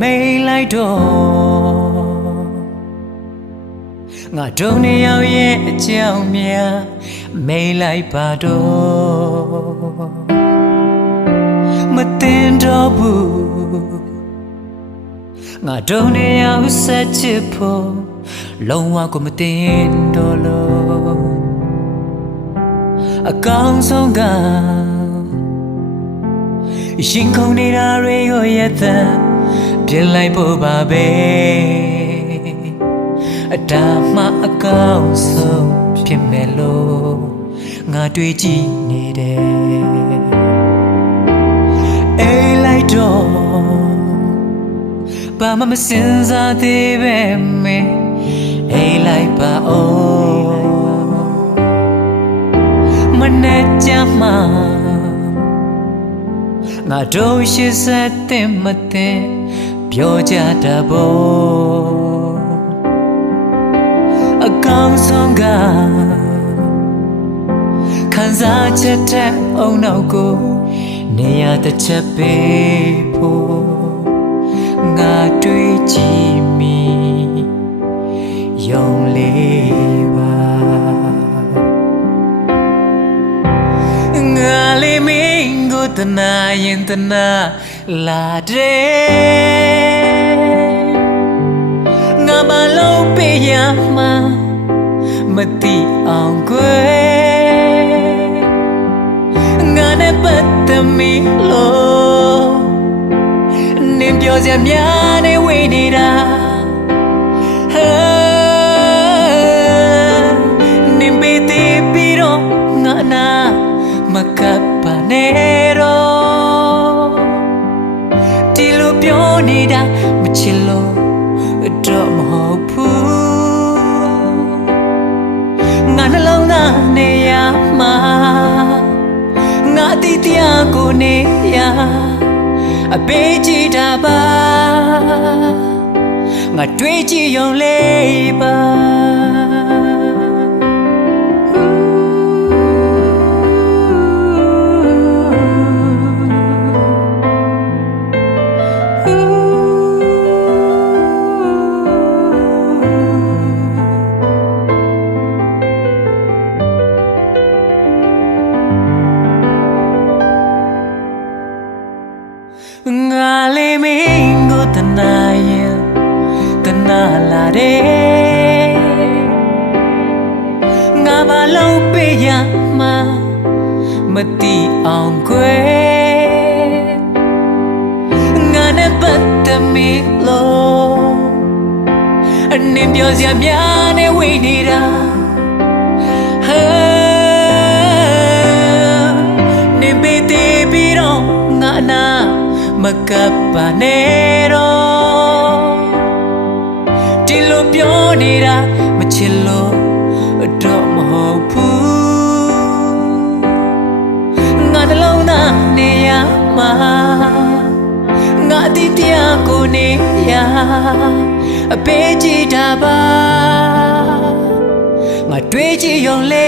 မိန်လိုက်တော့ငါတို့နေရောက်ရဲ့အကြောင်းများမိန်လိုက်ပါတော့မတင်တော့ဘူးငါတို့နေရောက်ဆက်ချစ်ဖို့လုံးဝကိုမတင်တော့လို့အကောင်းဆုံးကရင်ခုန်နေတာတွေရောရဲ့တန် ပြစ်လိုက်ဖို့ပါပဲအတားမှအကောင်းဆုံးဖြစ်မယ်လို့ငါတွေးကြည့်နေတယ်အေးလိုက်တော့ဘာမှမစင်စားသေးပဲမေအေးလိုက်ပါအောင်မနဲ့ကြမှာငါတို့ရှိစတဲ့မတဲ့ ပြောကြတာပေါ့အကောင်းဆုံးကခံစားချက်တဲ့အုံနောက်ကိုနေရာတစ်ချက်ပေးဖို့ငါတွေးကြည့် တနာရင်တနာလာတဲ့ငါမလုံးပေးရမှာမတိအောင်ကွယ်ငါနဲ့ပတ်သက်မိလို့နင်ပြောစရာများနေဝေးနေတာဟမ်နင်ပေးသေးပြီးတော့ငါနာမကပ်ပါနဲ့တော့ ချစ်လို့တော့မဟုတ်ဘူးငါနှလုံးသားနေရမှာငါတိတရားကိုနေရအပေးကြည့်တာပါငါတွေးကြည့်ရုံလေးပါ တယ်ငါမလုံးပေးရမှာမတိအောင်ခွဲငါနဲ့ပတ်သက်မိလို့အနေပြောစရာများနေဝေးနေတာဟဲနေပေသေးပြီးတော့ငါအနာမကပ်ပါနဲ့တော့ မချစ်လို့တော့မဟုတ်ဘူးငါနှလုံးသားနေရမှာငါအတိတရားကိုနေရအပေးကြည့်တာပါငါတွေးကြည့်ရုံလေးပါ